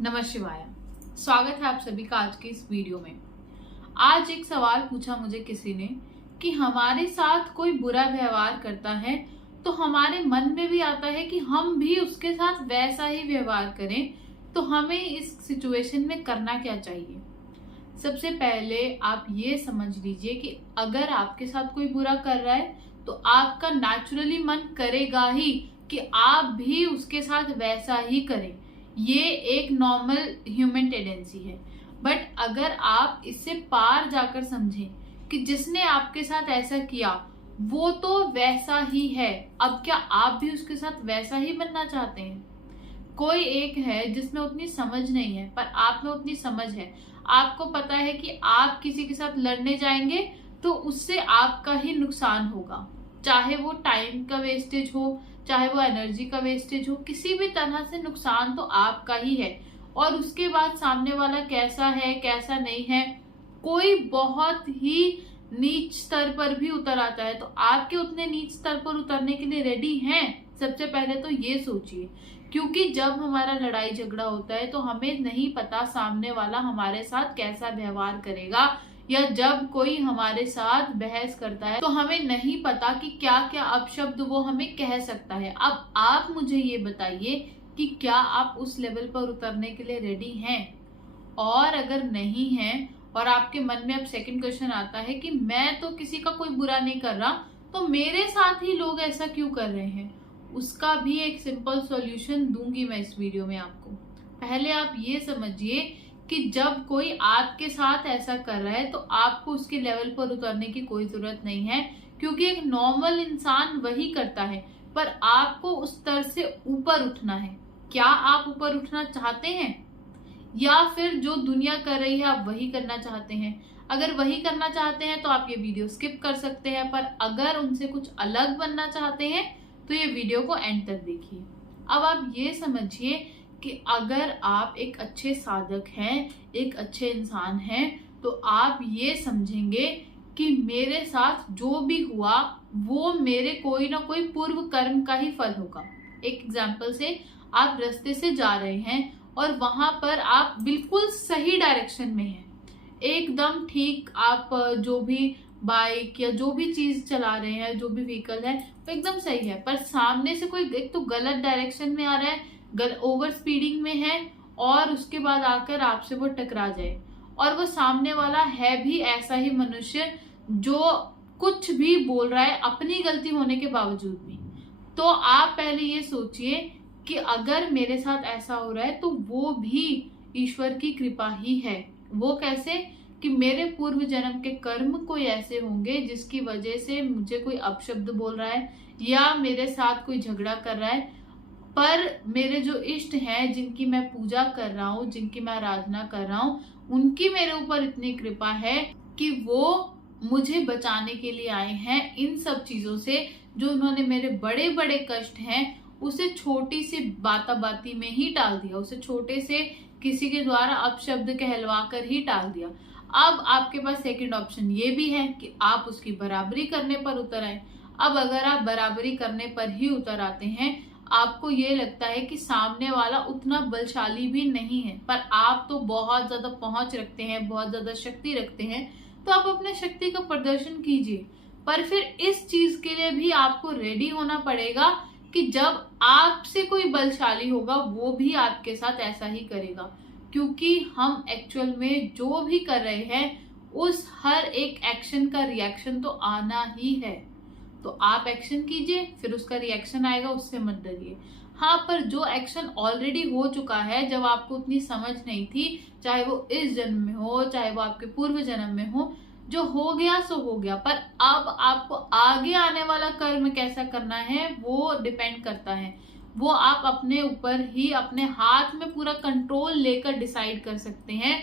नमः शिवाय। स्वागत है आप सभी का आज के इस वीडियो में। आज एक सवाल पूछा मुझे किसी ने कि हमारे साथ कोई बुरा व्यवहार करता है तो हमारे मन में भी आता है कि हम भी उसके साथ वैसा ही व्यवहार करें, तो हमें इस सिचुएशन में करना क्या चाहिए। सबसे पहले आप ये समझ लीजिए कि अगर आपके साथ कोई बुरा कर रहा है तो आपका नेचुरली मन करेगा ही कि आप भी उसके साथ वैसा ही करें। ये एक नॉर्मल ह्यूमन टेंडेंसी है। बट अगर आप इससे पार जाकर समझें कि जिसने आपके साथ ऐसा किया वो तो वैसा ही है, अब क्या आप भी उसके साथ वैसा ही बनना चाहते हैं। कोई एक है जिसमें उतनी समझ नहीं है पर आप में उतनी समझ है। आपको पता है कि आप किसी के साथ लड़ने जाएंगे तो उससे आपका ही नुकसान होगा, चाहे वो टाइम का वेस्टेज हो, चाहे वो एनर्जी का वेस्टेज हो, किसी भी तरह से नुकसान तो आपका ही है। और उसके बाद सामने वाला कैसा है कैसा नहीं है, कोई बहुत ही नीच स्तर पर भी उतर आता है तो आपके उतने नीच स्तर पर उतरने के लिए रेडी हैं? सबसे पहले तो ये सोचिए, क्योंकि जब हमारा लड़ाई झगड़ा होता है तो हमें नहीं पता सामने वाला हमारे साथ कैसा व्यवहार करेगा, या जब कोई हमारे साथ बहस करता है तो हमें नहीं पता कि क्या क्या अपशब्द वो हमें कह सकता है। अब आप मुझे ये बताइए कि क्या आप उस लेवल पर उतरने के लिए रेडी हैं। और अगर नहीं हैं और आपके मन में अब सेकंड क्वेश्चन आता है कि मैं तो किसी का कोई बुरा नहीं कर रहा तो मेरे साथ ही लोग ऐसा क्यों कर रहे हैं, उसका भी एक सिंपल सॉल्यूशन दूंगी मैं इस वीडियो में आपको। पहले आप ये समझिए कि जब कोई आपके साथ ऐसा कर रहा है तो आपको उसके लेवल पर उतरने की कोई जरूरत नहीं है, क्योंकि एक नॉर्मल इंसान वही करता है। पर आपको उस स्तर से ऊपर उठना है। क्या आप ऊपर उठना चाहते हैं, या फिर जो दुनिया कर रही है आप वही करना चाहते हैं? अगर वही करना चाहते हैं तो आप ये वीडियो स्किप कर सकते हैं, पर अगर उनसे कुछ अलग बनना चाहते हैं तो ये वीडियो को एंड तक देखिए। अब आप ये समझिए कि अगर आप एक अच्छे साधक हैं, एक अच्छे इंसान हैं, तो आप ये समझेंगे कि मेरे साथ जो भी हुआ वो मेरे कोई ना कोई पूर्व कर्म का ही फल होगा। एक एग्जाम्पल से, आप रास्ते से जा रहे हैं और वहां पर आप बिल्कुल सही डायरेक्शन में हैं, एकदम ठीक, आप जो भी बाइक या जो भी चीज चला रहे हैं, जो भी व्हीकल है वो एकदम सही है, पर सामने से कोई एक तो गलत डायरेक्शन में आ रहा है, ओवर स्पीडिंग में है, और उसके बाद आकर आपसे वो टकरा जाए, और वो सामने वाला है भी ऐसा ही मनुष्य जो कुछ भी बोल रहा है अपनी गलती होने के बावजूद भी। तो आप पहले ये सोचिए कि अगर मेरे साथ ऐसा हो रहा है तो वो भी ईश्वर की कृपा ही है। वो कैसे? कि मेरे पूर्व जन्म के कर्म कोई ऐसे होंगे जिसकी वजह से मुझे कोई अपशब्द बोल रहा है या मेरे साथ कोई झगड़ा कर रहा है, पर मेरे जो इष्ट हैं, जिनकी मैं पूजा कर रहा हूँ, जिनकी मैं आराधना कर रहा हूँ, उनकी मेरे ऊपर इतनी कृपा है कि वो मुझे बचाने के लिए आए हैं इन सब चीजों से। जो उन्होंने मेरे बड़े बड़े कष्ट हैं उसे छोटी सी बाती में ही टाल दिया, उसे छोटे से किसी के द्वारा अपशब्द कहलवा कर ही टाल दिया। अब आपके पास सेकंड ऑप्शन ये भी है कि आप उसकी बराबरी करने पर उतर आए। अब अगर आप बराबरी करने पर ही उतर आते हैं, आपको ये लगता है कि सामने वाला उतना बलशाली भी नहीं है, पर आप तो बहुत ज्यादा पहुंच रखते हैं, बहुत ज्यादा शक्ति रखते हैं, तो आप अपने शक्ति का प्रदर्शन कीजिए। पर फिर इस चीज के लिए भी आपको रेडी होना पड़ेगा कि जब आपसे कोई बलशाली होगा वो भी आपके साथ ऐसा ही करेगा, क्योंकि हम एक्चुअल में जो भी कर रहे हैं उस हर एक एक्शन का रिएक्शन तो आना ही है। तो आप एक्शन कीजिए, फिर उसका रिएक्शन आएगा, उससे मत डरिए। हाँ, पर जो एक्शन ऑलरेडी हो चुका है, जब आपको उतनी समझ नहीं थी, चाहे वो इस जन्म में हो चाहे वो आपके पूर्व जन्म में हो, जो हो गया सो हो गया। पर अब आपको आगे आने वाला कर्म कैसा करना है वो डिपेंड करता है। वो आप अपने ऊपर ही, अपने हाथ में पूरा कंट्रोल लेकर डिसाइड कर सकते हैं।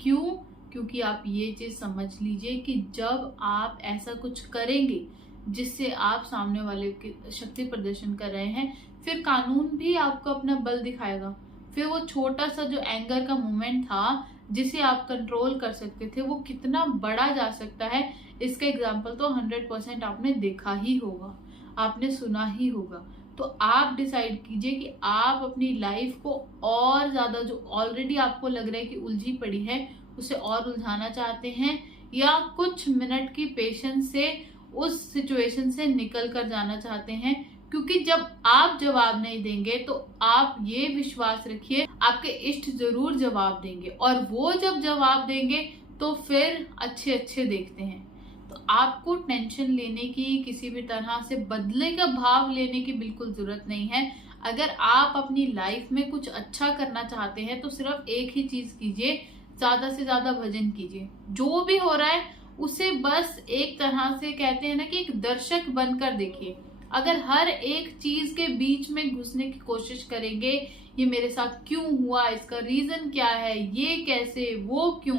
क्यों? क्योंकि आप ये चीज समझ लीजिए कि जब आप ऐसा कुछ करेंगे जिससे आप सामने वाले के शक्ति प्रदर्शन कर रहे हैं, फिर कानून भी आपको अपना बल दिखाएगा। फिर वो छोटा सा जो एंगर का मोमेंट था जिसे आप कंट्रोल कर सकते थे, वो कितना बड़ा जा सकता है, इसका एग्जाम्पल तो 100% आपने देखा ही होगा, आपने सुना ही होगा। तो आप डिसाइड कीजिए कि आप अपनी लाइफ को और ज्यादा, जो ऑलरेडी आपको लग रहा है कि उलझी पड़ी है, उसे और उलझाना चाहते हैं, या कुछ मिनट की पेशेंस से उस सिचुएशन से निकल कर जाना चाहते हैं। क्योंकि जब आप जवाब नहीं देंगे तो आप ये विश्वास रखिए आपके इष्ट जरूर जवाब देंगे, और वो जब जवाब देंगे तो फिर अच्छे अच्छे देखते हैं। तो आपको टेंशन लेने की, किसी भी तरह से बदले का भाव लेने की बिल्कुल जरूरत नहीं है। अगर आप अपनी लाइफ में कुछ अच्छा करना चाहते हैं तो सिर्फ एक ही चीज कीजिए, ज्यादा से ज्यादा भजन कीजिए। जो भी हो रहा है उसे बस एक तरह से कहते हैं ना कि एक दर्शक बनकर देखिए। अगर हर एक चीज के बीच में घुसने की कोशिश करेंगे, ये मेरे साथ क्यों हुआ, इसका रीजन क्या है, ये कैसे, वो क्यों,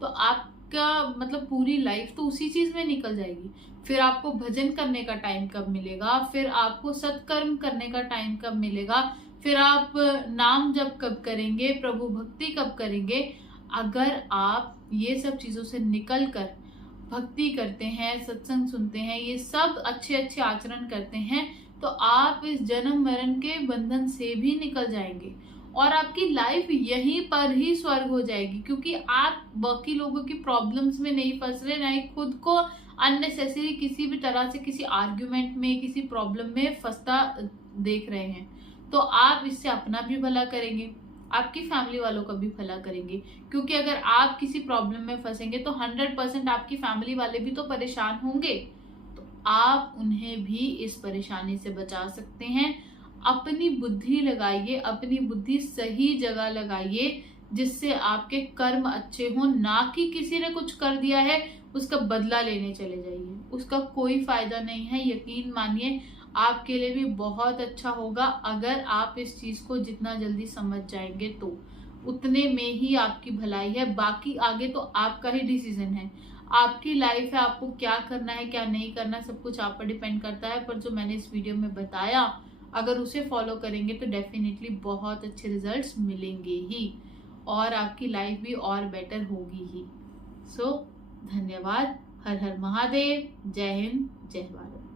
तो आपका मतलब पूरी लाइफ तो उसी चीज में निकल जाएगी। फिर आपको भजन करने का टाइम कब मिलेगा, फिर आपको सत्कर्म करने का टाइम कब मिलेगा, फिर आप नाम जप कब करेंगे, प्रभु भक्ति कब करेंगे। अगर आप ये सब चीजों से निकल कर भक्ति करते हैं, सत्संग सुनते हैं, ये सब अच्छे अच्छे आचरण करते हैं, तो आप इस जन्म मरण के बंधन से भी निकल जाएंगे और आपकी लाइफ यहीं पर ही स्वर्ग हो जाएगी। क्योंकि आप बाकी लोगों की प्रॉब्लम्स में नहीं फंस रहे, ना ही खुद को अननेसेसरी किसी भी तरह से किसी आर्ग्यूमेंट में, किसी प्रॉब्लम में फंसता देख रहे हैं। तो आप इससे अपना भी भला करेंगे, आपकी फैमिली वालों का भी भला करेंगे। क्योंकि अगर आप किसी प्रॉब्लम में फंसेंगे तो 100% आपकी फैमिली वाले भी तो परेशान होंगे, तो आप उन्हें भी इस परेशानी से बचा सकते हैं। अपनी बुद्धि लगाइए, अपनी बुद्धि सही जगह लगाइए, जिससे आपके कर्म अच्छे हो, ना कि किसी ने कुछ कर दिया है उसका बदला लेने चले जाइए। उसका कोई फायदा नहीं है। यकीन मानिए आपके लिए भी बहुत अच्छा होगा अगर आप इस चीज को जितना जल्दी समझ जाएंगे तो उतने में ही आपकी भलाई है। बाकी आगे तो आपका ही डिसीजन है, आपकी लाइफ है, आपको क्या करना है क्या नहीं करना, सब कुछ आप पर डिपेंड करता है। पर जो मैंने इस वीडियो में बताया, अगर उसे फॉलो करेंगे तो डेफिनेटली बहुत अच्छे रिजल्ट्स मिलेंगे ही, और आपकी लाइफ भी और बेटर होगी ही। सो धन्यवाद। हर हर महादेव। जय हिंद, जय भारत।